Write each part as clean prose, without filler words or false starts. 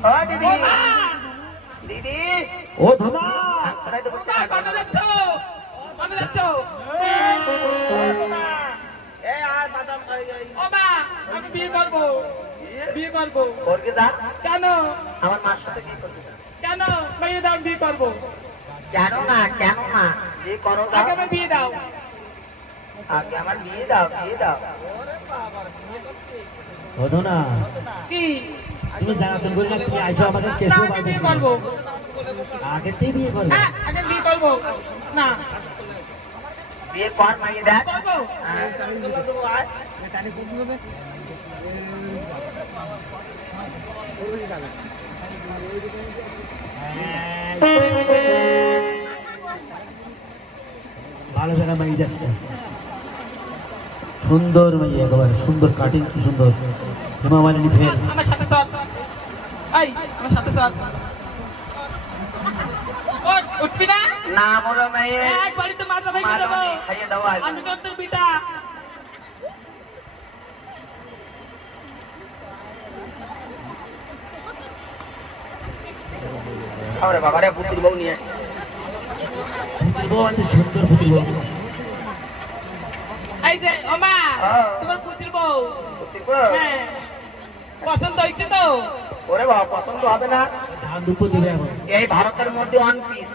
ও দিদি দিদি ও ধনা কোথায় তো বসে আছো? কোথায় যাচ্ছ? কোথায় যাচ্ছ? এই আর বাদাম খাই যাই। ও মা, আমি বিয়ে করব। বিয়ে করব। করকে যা কেন? আমার মার সাথে বিয়ে করতে যা। কেন? মেয়ে দাও, বিয়ে করব। কেন না বিয়ে করো দাও। আগে আমার বিয়ে দাও। আগে আমার বিয়ে দাও বিয়ে দাও। ও ধনা কি? তুমি জানাতেন বলি না তুমি আইছো আমাদের না, কেসও আমি বিয়ে করব। আগেতেই বিয়ে করবে হ্যাঁ, আগে বিয়ে করব। না, বিয়ে কর মাইয়ে দেখ। করব। হ্যাঁ। ভালো জায়গা মাই যাচ্ছে সুন্দর মাইয়া একেবারে সুন্দর কাটিং কি সুন্দর হেমা মালিনী ফের আমার সাথে চল। এই, আমার সাথে চল। ওঠ, উঠবি না? না বড় মেয়ে এক বাড়িতে মাথা ভেঙে মার দেবো। খাইয়ে দাও আগে। আমি তো তোর পিতা। আরে বাবা রে পুতুল বউ নিয়ে আসছে। বউ আছে সুন্দর ফুটিব এই যে, ও মা, হ্যাঁ। তোমার পুতির বউ। পুতুল বউ? হ্যাঁ, পছন্দ হয়েছে তো? ওরে বাবা পছন্দ হবে না। ধান দুপুর দিবে এখন এই ভারতের মধ্যে ওয়ান পিস।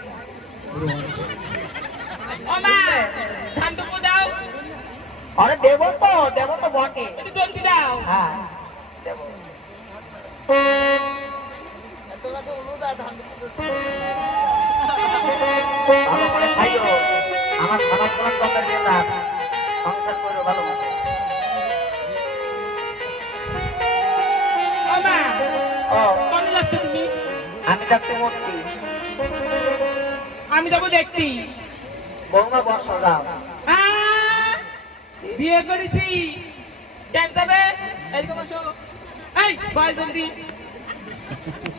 ও মা, ধান টুকু দাও। আরে দেবো তো বটে। একটু জলদি দাও। হ্যাঁ দেবো। ভালো করে খাইও। আমার খাবার খাবার দরকার নেই না। সংসার করো ভালো মতো। ও মা, ও কোনে যাচ্ছ তুমি? আমি যাচ্ছি মূর্তি। আমি যাবো দেখতি। বৌমা বর্ষা যাও। বিয়ে করেছি। কেন যাবে? এদিকে বসো। এই, বল জলদি।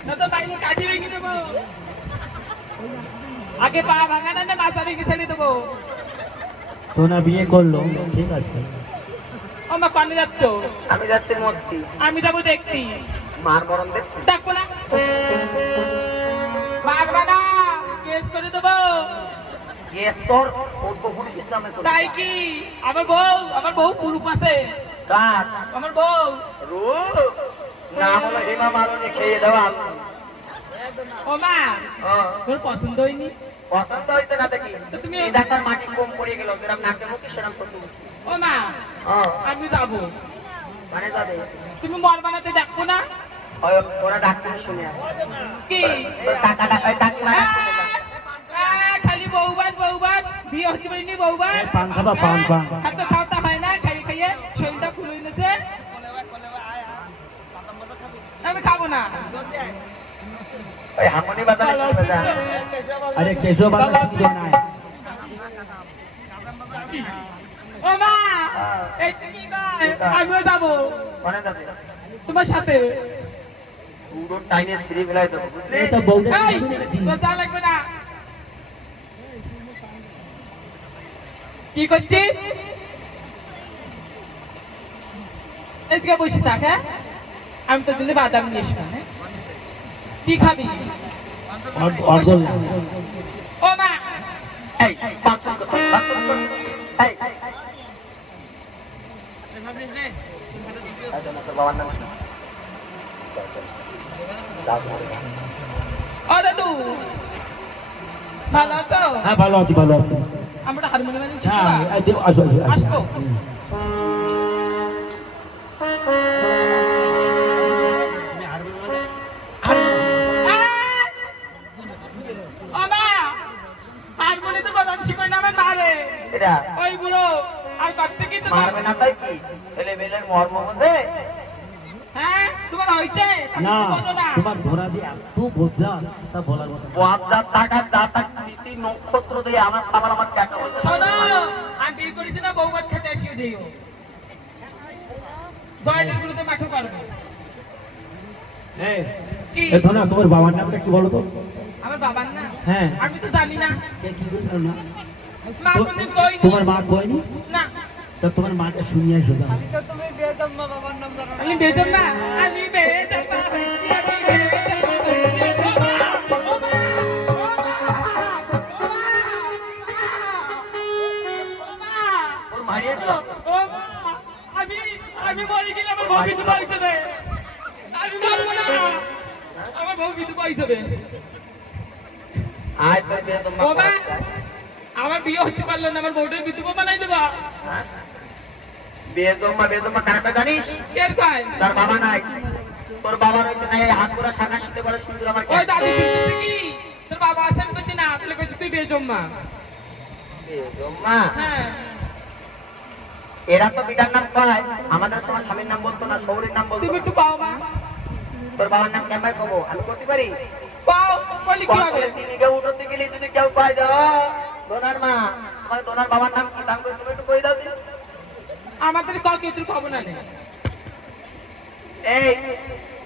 না তো বাইরে কাঠি ভেঙে দেবো। আগে পা ভাঙানো না মাথা ভেঙে ছেড়ে দেবো। তো না বিয়ে করলো ঠিক আছে ও মা, কোনে যাচ্ছ? আমি যাচ্ছি মূর্তি। আমি যাবো দেখতি। মার মরণ দেখ। ডাকবো না। মারবা না, কেস করে দেবো। গ্যাস তোর অল্প পুলিশের দামে করবি। তাই কি? আমার বউ পুরুষ আছে। কাজ আমার বউ। রূপ না হলো হেমা মালনী খেয়ে দেওয়া আলু। ও মা, ও, তোর পছন্দ হয়নি? পছন্দ হইতে না দেখি তো তুমি- এই ডাক্তার মাটি কম পড়ে গেল যেরকম নাকে মুখে সেরকম করতে বলছি। ও মা, ও, আমি যাবো। মানে যাবে তুমি মর বানাতে দেখবো না? ওই ওরা ডাক্তার শুনে আসে। কি? ওই টাকা ডাকি মানে শুনে যা। খালি বউবাদ বিয়ে হতে পারিনি বউবাদ। পান খাবা পান পান খাদ্য খাওয়াতে হয় না, খাইয়ে শরীরটা ফুলে এনেছে। আমি খাবো না। ওই হামনি বাজারে শুনে যা। আরে কেশব বাবা শিখে নাই ও মা, এই তুমি কই? আমিও যাবো মানে যাবে তোমার সাথে। পুরো টাইনে সিঁড়ি ফেলাই দেবো বুঝলি? এই তো বউটা এই, তোর যা লাগবে না। কি করছিস? এদিকে বসে থাক। হ্যাঁ, আমি তোর জন্য বাদাম নিয়ে এসলাম। হ্যাঁ? কি খাবি? অর্গল ও মা, এই বাথরুম কর, বাথরুম কর। এই এই জন্য তোর বাবার নাম কি? দাদু। ও দাদু, ভালো আছো? হ্যাঁ ভালো আছি আমরা হারমোনিয়াম হ্যাঁ শিখবা? আসো আসবো। ও মা, হারমোনিয়াম তো বাজান শিখই না, আমার মারে। এটা ওই বুড়ো আর বাচ্চা কি তোমার? মারবে না তাই কি ছেলে বেলের মর্ম বোঝে? হ্যাঁ, তোমার হয়েছে? না তুমি বোঝো না। তোমার ধরা দিয়ে এত বোঝা তা বলার কথা না। বাজার টাকা যা টাকা স্মৃতি নক্ষত্র দিয়ে আমার খাবার আমার টাকা হচ্ছে শোনো, আমি বিয়ে করেছি না, বউ ভাত খেতে আসিও যেও। দয়ালের গুলোতে মাঠে পারবে। এই কি? এই ধনা তোমার বাবার নামটা কি বলো তো আমার বাবার না? হ্যাঁ আমি তো জানি না। কে কি করে জানো না মা কোনদিন কইনি। তোমার মা কয়নি না। তা তোমার মাকে শুনিয়ে এসো দাও আমি বেজম না, আমি বেজম না। বিধবা হয়ে যাবে আয় তোর বিয়ে তোমার ও মা আমার বিয়ে হতে পারলো না আমার বউটার বিধবা বানাই দেবা বিয়ে তোমার কারটা জানিস কে কয় তার বাবা নাই তোর বাবার হইতে নাই হাত পুরা শাখা শিখতে বলে সুন্দর আমার ওই দাদি শুনতেছে কি তোর বাবা আছে আমি করছি না তাহলে করছি তুই বিয়ে জম্মা মা হ্যাঁ এরা তো বিটার নাম পায় আমাদের সময় স্বামীর নাম বলতো না শহরের নাম বলতো তুমি একটু কও মা তোর বাবার নাম কেমন কবো আমি করতে পারি কও বলি কি হবে দিদিকে উঠতে গেলে যদি কেউ কয় দাও দোনার মা তোমার দোনার বাবার নাম কি দাম করে তুমি একটু কই দাও আমাদের কাউ কেউ তোর খবর না নেই এই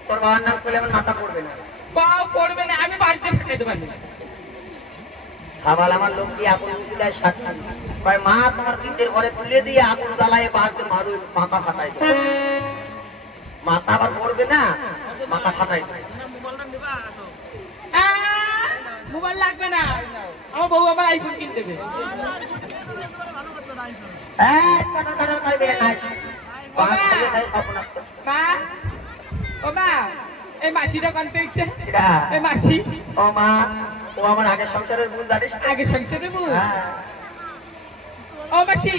তোর বাবার নাম করলে আমার মাথা পড়বে না কও পড়বে না আমি বাড়িতে ফেটাইতে পারি খাবার আমার লোক দিয়ে আগুন তুলায় সাক্ষাৎ কয় মা তোমার তিনটের ঘরে তুলে দিয়ে আগুন জ্বালায় বাড়তে মারু মাথা ফাটাই দেয় মাথা আবার পড়বে না মাথা ফাটাই দেয় মোবাইল লাগবে না আমার বউ আবার আইফোন কিনতে দেবে মা ও মা এই মাসিটা কানতে ইচ্ছে এই মাসি ও মা ও আমার আগের সংসারের ভুল জানিস না? আগে সংসারে বউ হ্যাঁ। ও মাসি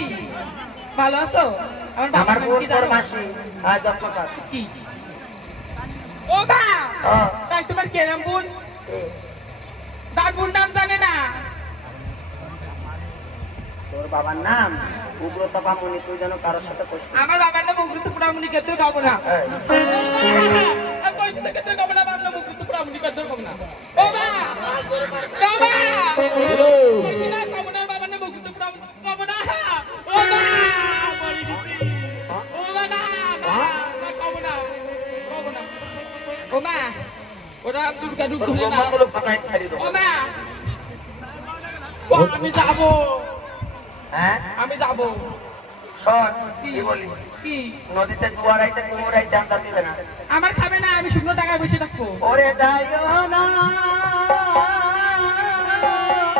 ভালো আছো আমার আমার বাবার নাম বোন কি তোর জানো? মাসি হ্যাঁ যত্ন কর কি ও মা ও, তাই তোমার কেরম বোন তার বোন নাম জানে না তোর বাবার নাম উগ্রতপা মণি তুই যেন কারোর সাথে কইস না। আমার বাবার নাম মুগ্ধ পুরামণি কেতর খাবো না এই, আর কইছি তো কেতর খাবো না বাবার নাম মুগ্ধ পুরামণি কেতর খাবো না ও মা ও মা কইছি না খাবো না বাবার নাম মুগ্ধ পুরামণি খাবো না ও মা মরি দিছি ও মা না খাবো না ও মা ওরা দুর্গা রূপ তোর ধরে না ব্রহ্মগুলো ফাটাই ছাড়ি দেবো। ও মা ও, আমি যাবো হ্যাঁ আমি যাবো শোন কি বলি কি নদীতে দুয়ারাইতে কুমোরাইতে আনতে দিবে না আমার খাবে না আমি শুকনো টাকা বেশি রাখবো ওরে যাইও না